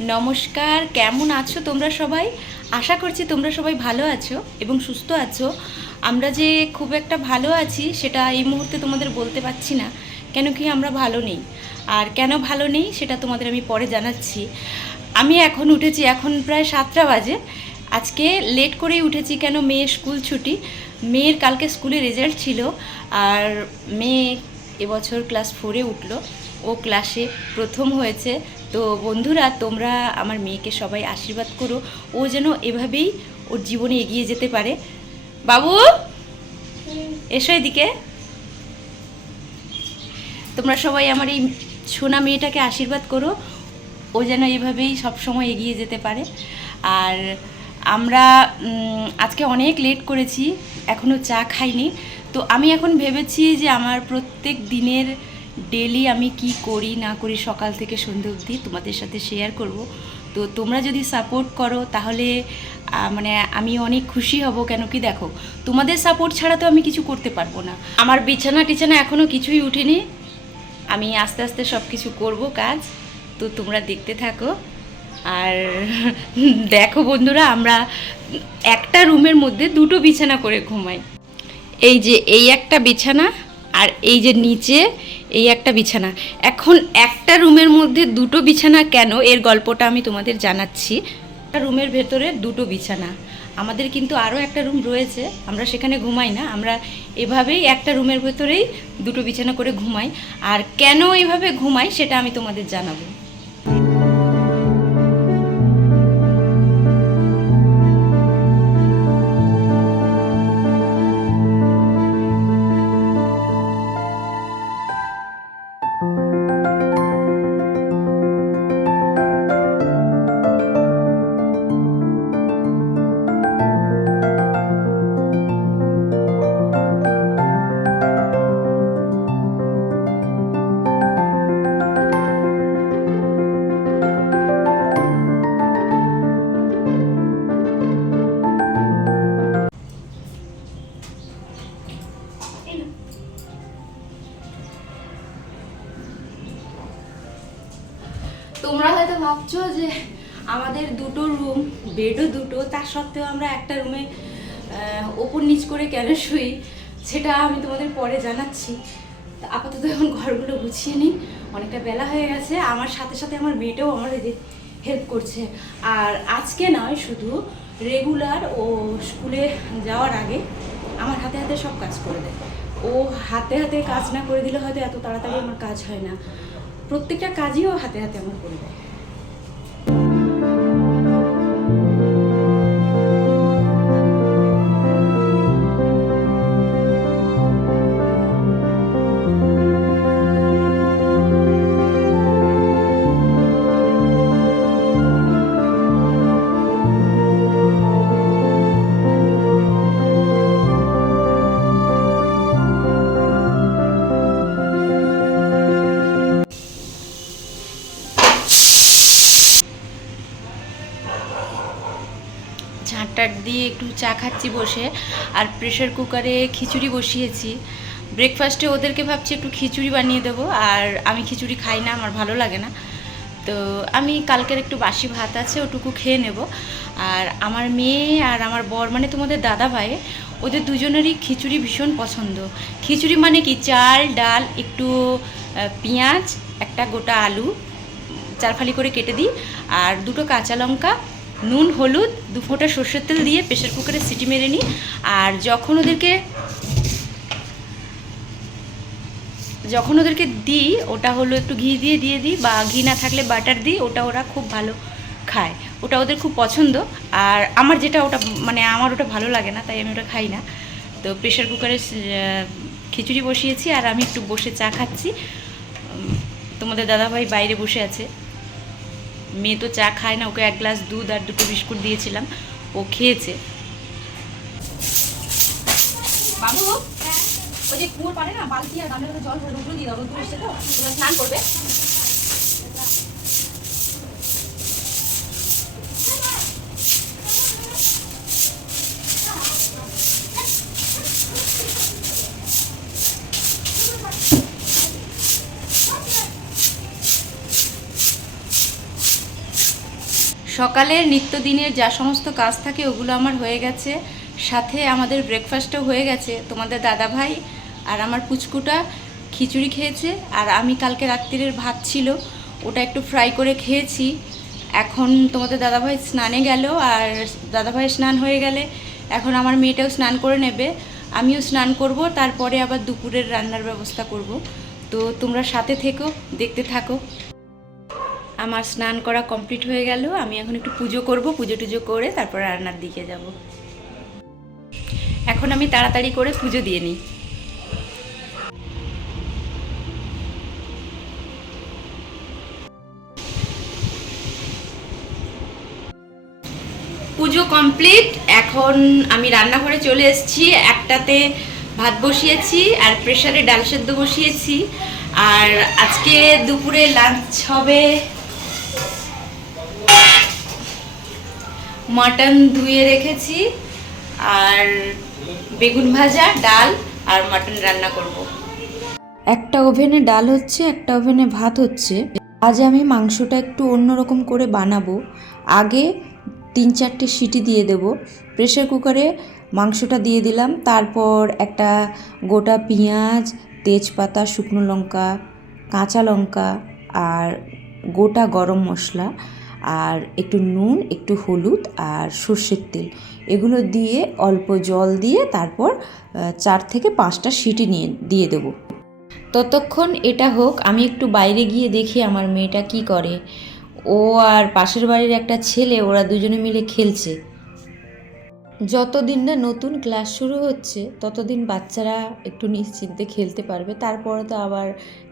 নমস্কার, কেমন আছো তোমরা সবাই? আশা করছি তোমরা সবাই ভালো আছো এবং সুস্থ আছো। আমরা যে খুব একটা ভালো আছি সেটা এই মুহূর্তে তোমাদের বলতে পারছি না, কেন কি আমরা ভালো নেই। আর কেন ভালো নেই সেটা তোমাদের আমি পরে জানাচ্ছি। আমি এখন উঠেছি, এখন প্রায় 7টা বাজে। আজকে লেট করেই উঠেছি, কেন মেয়ের স্কুল ছুটি। মেয়ের কালকে স্কুলে রেজাল্ট ছিল, আর মেয়ে এবছর ক্লাস 4-এ উঠলো। ও ক্লাসে প্রথম হয়েছে। তো বন্ধুরা, তোমরা আমার মেয়েকে সবাই আশীর্বাদ করো, ও যেন এভাবেই ওর জীবনে এগিয়ে যেতে পারে। বাবু, এসো এদিকে। তোমরা সবাই আমার এই সোনা মেয়েটাকে আশীর্বাদ করো, ও যেন এভাবেই সবসময় এগিয়ে যেতে পারে। আর আমরা আজকে অনেক লেট করেছি, এখনও চা খাইনি। তো আমি এখন ভেবেছি যে আমার প্রত্যেক দিনের ডেলি আমি কি করি না করি সকাল থেকে সন্ধ্যে অবধি তোমাদের সাথে শেয়ার করব। তো তোমরা যদি সাপোর্ট করো তাহলে মানে আমি অনেক খুশি হব। কেন কি দেখো, তোমাদের সাপোর্ট ছাড়া তো আমি কিছু করতে পারবো না। আমার বিছানা টিছানা এখনও কিছুই উঠেনি, আমি আস্তে আস্তে সব কিছু করবো কাজ। তো তোমরা দেখতে থাকো। আর দেখো বন্ধুরা, আমরা একটা রুমের মধ্যে দুটো বিছানা করে ঘুমাই। এই যে এই একটা বিছানা, আর এই যে নিচে এই একটা বিছানা। এখন একটা রুমের মধ্যে দুটো বিছানা কেন, এর গল্পটা আমি তোমাদের জানাচ্ছি। একটা রুমের ভেতরে দুটো বিছানা, আমাদের কিন্তু আরও একটা রুম রয়েছে, আমরা সেখানে ঘুমাই না। আমরা এভাবেই একটা রুমের ভেতরেই দুটো বিছানা করে ঘুমাই। আর কেন এইভাবে ঘুমাই সেটা আমি তোমাদের জানাবো। তোমরা হয়তো ভাবছো যে আমাদের দুটো রুম, বেডও দুটো, তা সত্ত্বেও আমরা একটা রুমে ওপর নিচ করে কেন শুই, সেটা আমি তোমাদের পরে জানাচ্ছি। আপাতত এখন ঘরগুলো গুছিয়ে নিই, অনেকটা বেলা হয়ে গেছে। আমার সাথে সাথে আমার মেয়েটাও আমার হেল্প করছে। আর আজকে নয়, শুধু রেগুলার ও স্কুলে যাওয়ার আগে আমার হাতে হাতে সব কাজ করে দেয়। ও হাতে হাতে কাজ না করে দিলে হয়তো এত তাড়াতাড়ি আমার কাজ হয় না। প্রত্যেকটা কাজই ও হাতে হাতে আমার করে দেয়। ঝাঁটার দিয়ে একটু চা খাচ্ছি বসে, আর প্রেশার কুকারে খিচুড়ি বসিয়েছি। ব্রেকফাস্টে ওদেরকে ভাবছি একটু খিচুড়ি বানিয়ে দেবো, আর আমি খিচুড়ি খাই না, আমার ভালো লাগে না। তো আমি কালকের একটু বাসি ভাত আছে, ওটুকু খেয়ে নেব। আর আমার মেয়ে আর আমার বর, মানে তোমাদের দাদা ভাই, ওদের দুজনেরই খিচুড়ি ভীষণ পছন্দ। খিচুড়ি মানে কি, চাল ডাল, একটু পেঁয়াজ, একটা গোটা আলু 4 ফালি করে কেটে দিই, আর দুটো কাঁচা লঙ্কা, নুন হলুদ, 2 ফোঁটা সর্ষের তেল দিয়ে প্রেশার কুকারে সিটি মেরে নিই। আর যখন ওদেরকে দিই, ওটা হলো একটু ঘি দিয়ে দিই, বা ঘি না থাকলে বাটার দিই, ওটা ওরা খুব ভালো খায়, ওটা ওদের খুব পছন্দ। আর আমার যেটা, ওটা মানে আমার ওটা ভালো লাগে না, তাই আমি ওটা খাই না। তো প্রেশার কুকারে খিচুড়ি বসিয়েছি, আর আমি একটু বসে চা খাচ্ছি। তোমাদের দাদাভাই বাইরে বসে আছে। মেয়ে তো চা খায় না, ওকে 1 গ্লাস দুধ আর 2টো বিস্কুট দিয়েছিলাম, ও খেয়েছে। বাবু, ওই যে কুয়োর পারে না, বালতি আর গামলার মধ্যে জল ভরে রোদ্র দিয়ে দাও, রোদ্র এসছে তো, স্নান করবে। সকালের নিত্যদিনের যা সমস্ত কাজ থাকে ওগুলো আমার হয়ে গেছে, সাথে আমাদের ব্রেকফাস্টও হয়ে গেছে। তোমাদের দাদাভাই আর আমার পুচকুটা খিচুড়ি খেয়েছে, আর আমি কালকে রাত্রিরের ভাত ছিল ওটা একটু ফ্রাই করে খেয়েছি। এখন তোমাদের দাদাভাই স্নানে গেল, আর দাদাভাই স্নান হয়ে গেলে এখন আমার মেয়েটাও স্নান করে নেবে, আমিও স্নান করব, তারপরে আবার দুপুরের রান্নার ব্যবস্থা করব। তো তোমরা সাথে থেকো, দেখতে থাকো। আমার স্নান করা কমপ্লিট হয়ে গেল, আমি এখন একটু পুজো করব, পুজো টুজো করে তারপর রান্নার দিকে যাব। এখন আমি তাড়াতাড়ি করে পুজো দিয়ে নিই। পুজো কমপ্লিট, এখন আমি রান্নাঘরে চলে এসেছি। একটাতে ভাত বসিয়েছি আর প্রেসারে ডাল সেদ্ধ বসিয়েছি। আর আজকে দুপুরে লাঞ্চ হবে মাটন ধুয়ে রেখেছি, আর বেগুন ভাজা, ডাল আর মাটন রান্না করব। একটা ওভেনে ডাল হচ্ছে, একটা ওভেনে ভাত হচ্ছে। আজ আমি মাংসটা একটু অন্যরকম করে বানাবো। আগে 3-4টে সিটি দিয়ে দেব। প্রেসার কুকারে মাংসটা দিয়ে দিলাম, তারপর একটা গোটা পেঁয়াজ, তেজপাতা, শুকনো লঙ্কা, কাঁচা লঙ্কা আর গোটা গরম মশলা আর একটু নুন, একটু হলুদ আর সর্ষের তেল, এগুলো দিয়ে অল্প জল দিয়ে তারপর 4 থেকে 5টা সিটি দিয়ে দেবো। ততক্ষণ এটা হোক, আমি একটু বাইরে গিয়ে দেখি আমার মেয়েটা কি করে। ও আর পাশের বাড়ির একটা ছেলে, ওরা দুজনে মিলে খেলছে। যতদিন না নতুন ক্লাস শুরু হচ্ছে ততদিন বাচ্চারা একটু নিশ্চিন্তে খেলতে পারবে, তারপরে তো আবার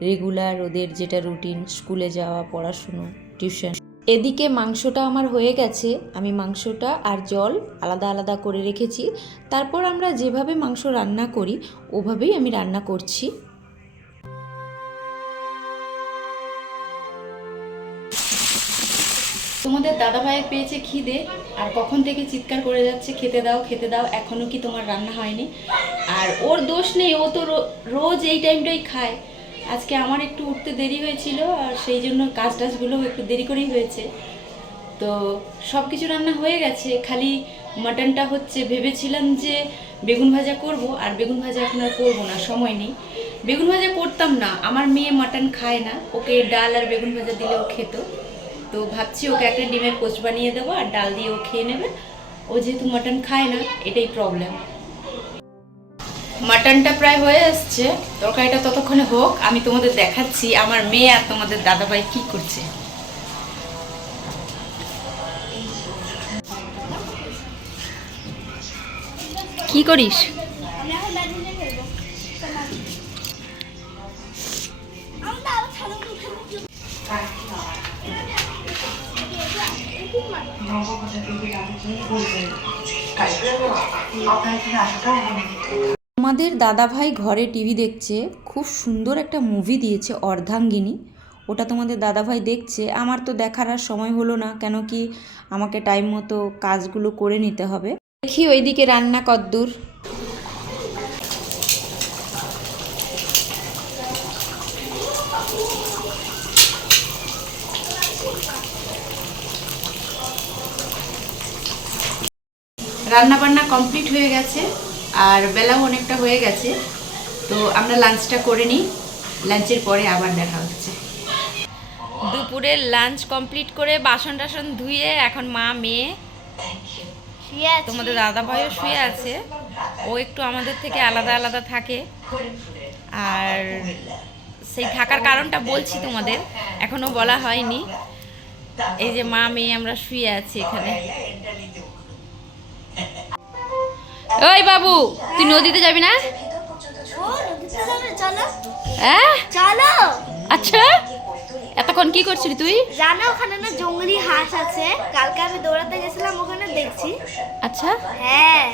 রেগুলার ওদের যেটা রুটিন, স্কুলে যাওয়া, পড়াশুনো, টিউশন। এদিকে মাংসটা আমার হয়ে গেছে, আমি মাংসটা আর জল আলাদা আলাদা করে রেখেছি। তারপর আমরা যেভাবে মাংস রান্না করি ওভাবেই আমি রান্না করছি। তোমাদের দাদাভাইয়ের পেয়েছে খিদে, আর কখন থেকে চিৎকার করে যাচ্ছে খেতে দাও খেতে দাও, এখনও কি তোমার রান্না হয়নি? আর ওর দোষ নেই, ও তো রোজ এই টাইমটাই খায়। আজকে আমার একটু উঠতে দেরি হয়েছিল, আর সেই জন্য কাজ টাজগুলো একটু দেরি করেই হয়েছে। তো সব কিছু রান্না হয়ে গেছে, খালি মাটনটা হচ্ছে। ভেবেছিলাম যে বেগুন ভাজা করব, আর বেগুন ভাজা এখন আর করবো না, সময় নেই। বেগুন ভাজা করতাম না, আমার মেয়ে মাটন খায় না, ওকে ডাল আর বেগুন ভাজা দিলেও খেত। তো ভাবছি ওকে একটা ডিমের পোস্ট বানিয়ে দেবো, আর ডাল দিয়ে ও খেয়ে নেবে। ও যেহেতু মাটন খায় না, এটাই প্রবলেম। মাটনটা প্রায় হয়ে এসছে, তরকারিটা ততক্ষণে হোক, আমি তোমাদের দেখাচ্ছি আমার মেয়ে আর তোমাদের দাদাভাই কি করছে। কি করিস? আমাদের দাদাভাই ঘরে টিভি দেখছে, খুব সুন্দর একটা মুভি দিয়েছে অর্ধাঙ্গিনী, ওটা তোমাদের দাদাভাই দেখছে। আমার তো দেখার আর সময় হলো না, কেন কি আমাকে টাইম মতো কাজগুলো করে নিতে হবে। দেখি ওইদিকে রান্না কদ্দূর। রান্না বান্না কমপ্লিট হয়ে গেছে, আর বেলাও অনেকটা হয়ে গেছে। তো আমরা লাঞ্চটা করে নিই, লাঞ্চের পরে আবার দেখা হচ্ছে। দুপুরের লাঞ্চ কমপ্লিট করে বাসন টাসন ধুয়ে এখন মা মেয়ে, তোমাদের দাদা ভাইও শুয়ে আছে। ও একটু আমাদের থেকে আলাদা আলাদা থাকে, আর সেই থাকার কারণটা বলছি তোমাদের, এখনো বলা হয়নি। এই যে মা মেয়ে আমরা শুয়ে আছি এখানে। ওই বাবু, তুই নদীতে যাবি না? হ্যাঁ চলো। আচ্ছা, এতক্ষণ কি করছিলি তুই? জানো ওখানে না জঙ্গলি হাঁস আছে, কালকে আমি দৌড়াতে গেছিলাম, ওখানে দেখছি। আচ্ছা, হ্যাঁ,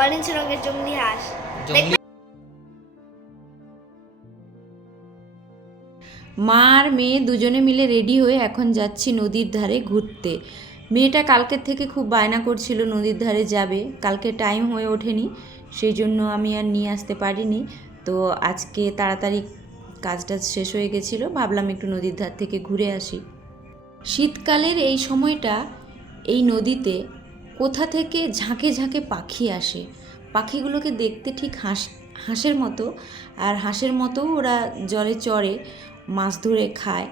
অরেঞ্জ রঙের জঙ্গলি হাঁস। মা আর মেয়ে দুজনে মিলে রেডি হয়ে এখন যাচ্ছি নদীর ধারে ঘুরতে। মেয়েটা কালকের থেকে খুব বায়না করছিল নদীর ধারে যাবে, কালকে টাইম হয়ে ওঠেনি, সেই জন্য আমি আর নিয়ে আসতে পারিনি। তো আজকে তাড়াতাড়ি কাজটা শেষ হয়ে গেছিলো, ভাবলাম একটু নদীর ধার থেকে ঘুরে আসি। শীতকালের এই সময়টা এই নদীতে কোথা থেকে ঝাঁকে ঝাঁকে পাখি আসে। পাখিগুলোকে দেখতে ঠিক হাঁসের মতো, আর হাঁসের মতো ওরা জলে চড়ে, মাছ ধরে খায়।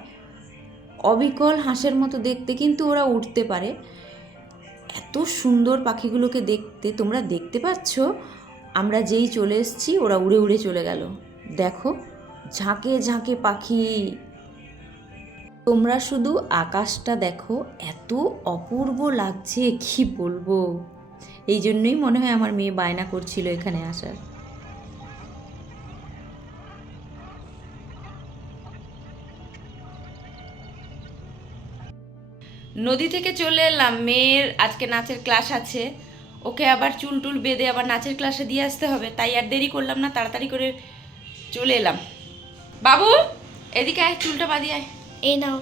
অবিকল হাঁসের মতো দেখতে, কিন্তু ওরা উঠতে পারে। এত সুন্দর পাখিগুলোকে দেখতে, তোমরা দেখতে পাচ্ছ? আমরা যেই চলে এসেছি ওরা উড়ে উড়ে চলে গেল। দেখো, ঝাঁকে ঝাঁকে পাখি। তোমরা শুধু আকাশটা দেখো, এত অপূর্ব লাগছে, কি বলবো। এই জন্যই মনে হয় আমার মেয়ে বায়না করছিল এখানে আসার। নদী থেকে চলে এলাম, মেয়ের আজকে নাচের ক্লাস আছে, ওকে আবার চুল টুল বেঁধে আবার নাচের ক্লাসে দিয়ে আসতে হবে, তাই আর দেরি করলাম না, তাড়াতাড়ি করে চলে এলাম। বাবু এদিকে আয়, চুলটা বাঁধিয়ে আয়। এই নাও।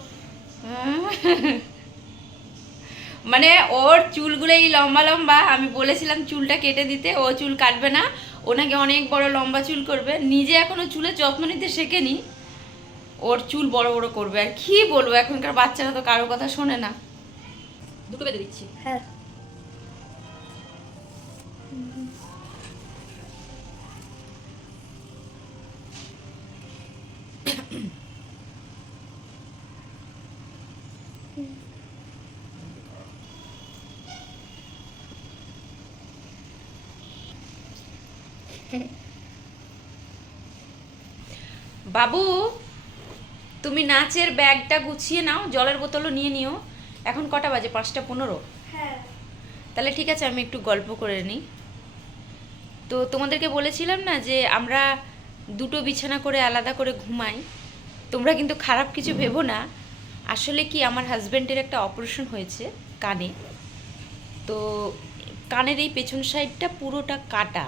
মানে ওর চুলগুলো এই লম্বা লম্বা, আমি বলেছিলাম চুলটা কেটে দিতে, ও চুল কাটবে না, ওনাকে অনেক বড় লম্বা চুল করবে। নিজে এখনো চুলের যত্ন নিতে শেখেনি, ওর চুল বড় বড় করবে। আর কি বলবো, এখনকার বাচ্চারা তো কারো কথা শোনে না। দুটো বেঁধে দিচ্ছি। হ্যাঁ। বাবু তুমি নাচের ব্যাগটা গুছিয়ে নাও, জলের বোতলও নিয়ে নিও। এখন কটা বাজে? 5:15। হ্যাঁ। তাহলে ঠিক আছে, আমি একটু গল্প করে নিই। তো তোমাদেরকে বলেছিলাম না যে আমরা দুটো বিছানা করে আলাদা করে ঘুমাই। তোমরা কিন্তু খারাপ কিছু ভেবো না। আসলে কি, আমার হাজব্যান্ডের একটা অপারেশন হয়েছে কানে। তো কানের এই পেছন সাইডটা পুরোটা কাটা,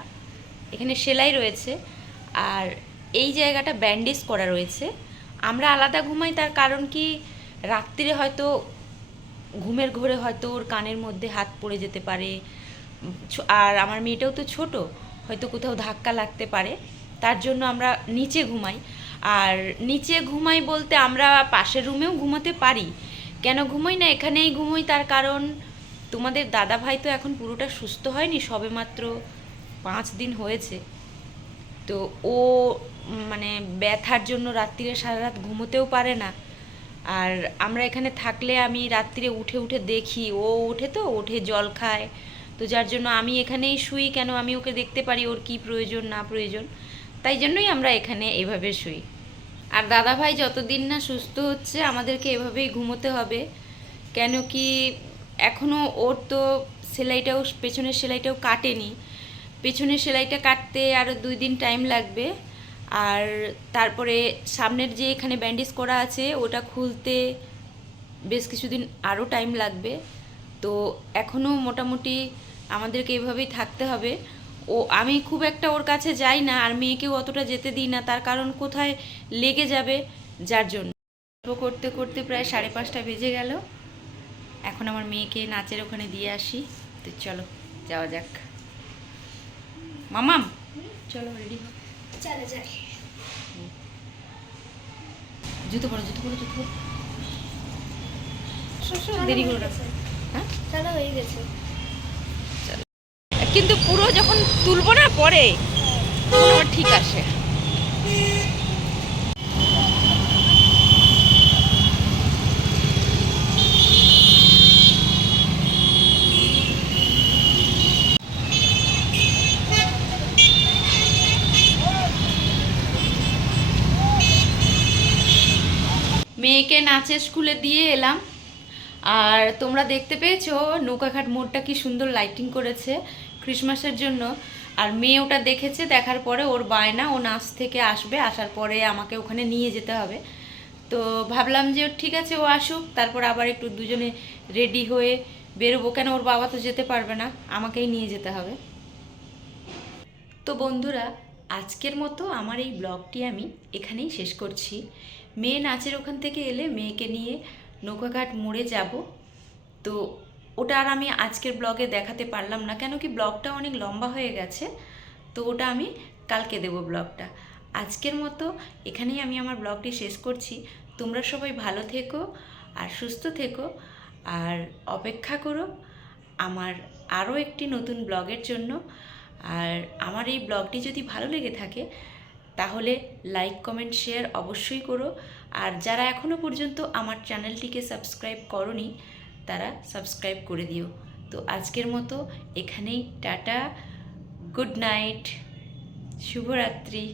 এখানে সেলাই রয়েছে, আর এই জায়গাটা ব্যান্ডেজ করা রয়েছে। আমরা আলাদা ঘুমাই, তার কারণ কি, রাত্রিরে হয়তো ঘুমের ঘোরে হয়তো ওর কানের মধ্যে হাত পড়ে যেতে পারে, আর আমার মেয়েটাও তো ছোট, হয়তো কোথাও ধাক্কা লাগতে পারে, তার জন্য আমরা নিচে ঘুমাই। আর নিচে ঘুমাই বলতে আমরা পাশের রুমেও ঘুমাতে পারি। কেন ঘুমোই না, এখানেই ঘুমোই, তার কারণ তোমাদের দাদা ভাই তো এখন পুরোটা সুস্থ হয়নি, সবেমাত্র 5 দিন হয়েছে। তো ও মানে ব্যথার জন্য রাত্রিরে সারা রাত ঘুমোতেও পারে না। আর আমরা এখানে থাকলে আমি রাত্রিরে উঠে উঠে দেখি, ও ওঠে, তো ওঠে জল খায়, তো যার জন্য আমি এখানেই শুই। কেন, আমি ওকে দেখতে পারি ওর কি প্রয়োজন না প্রয়োজন, তাই জন্যই আমরা এখানে এভাবে শুই। আর দাদা ভাই যতদিন না সুস্থ হচ্ছে আমাদেরকে এভাবেই ঘুমোতে হবে। কেন কি, এখনও ওর তো সেলাইটাও, পেছনের সেলাইটাও কাটেনি। পেছনের সেলাইটা কাটতে আরও 2 দিন টাইম লাগবে। আর তারপরে সামনের যে এখানে ব্যান্ডেজ করা আছে ওটা খুলতে বেশ কিছুদিন আরও টাইম লাগবে। তো এখনও মোটামুটি আমাদেরকে এভাবেই থাকতে হবে। আমি খুব একটা ওর কাছে যাই না, আর মেয়েকেও অতটা যেতে দিই না, তার কারণ কোথায় লেগে যাবে, যার জন্য। গল্প করতে করতে প্রায় 5:30 বেজে গেল। এখন আমার মেয়েকে নাচের ওখানে দিয়ে আসি। তো চলো যাওয়া যাক। মামাম চলো, রেডি হও। চলে যাই। জুতো পরো, জুতো পরো, জুতো পরো। দেরি করে রাখো। হ্যাঁ, চলো, হয়ে গেছে। কিন্তু পুরো যখন তুলবো না পরে, তখন আমার ঠিক আসে। মেয়েকে নাচের স্কুলে দিয়ে এলাম। আর তোমরা দেখতে পেয়েছো নৌকাঘাট মোড়টা কি সুন্দর লাইটিং করেছে ক্রিসমাসের জন্য। আর মেয়ে ওটা দেখেছে, দেখার পরে ওর বায়না, ও নাচ থেকে আসবে, আসার পরে আমাকে ওখানে নিয়ে যেতে হবে। তো ভাবলাম যে ঠিক আছে, ও আসুক, তারপর আবার একটু দুজনে রেডি হয়ে বেরোবো। কেন, ওর বাবা তো যেতে পারবে না, আমাকেই নিয়ে যেতে হবে। তো বন্ধুরা, আজকের মতো আমার এই ব্লগটি আমি এখানেই শেষ করছি। মেয়ে নাচের ওখান থেকে এলে মেয়েকে নিয়ে নৌকাঘাট মোড়ে যাব। তো ওটা আর আমি আজকের ব্লগে দেখাতে পারলাম না, কেন কি ব্লগটা অনেক লম্বা হয়ে গেছে। তো ওটা আমি কালকে দেব ব্লগটা। আজকের মতো এখানেই আমি আমার ব্লগটি শেষ করছি। তোমরা সবাই ভালো থেকো আর সুস্থ থেকো। আর অপেক্ষা করো আমার আরও একটি নতুন ব্লগের জন্য। আর আমার এই ব্লগটি যদি ভালো লেগে থাকে তাহলে লাইক কমেন্ট শেয়ার অবশ্যই করো। আর যারা এখনও পর্যন্ত আমার চ্যানেলটিকে সাবস্ক্রাইব করোনি তারা সাবস্ক্রাইব করে দিও। তো আজকের মতো এখানেই টাটা, গুড নাইট, শুভরাত্রি।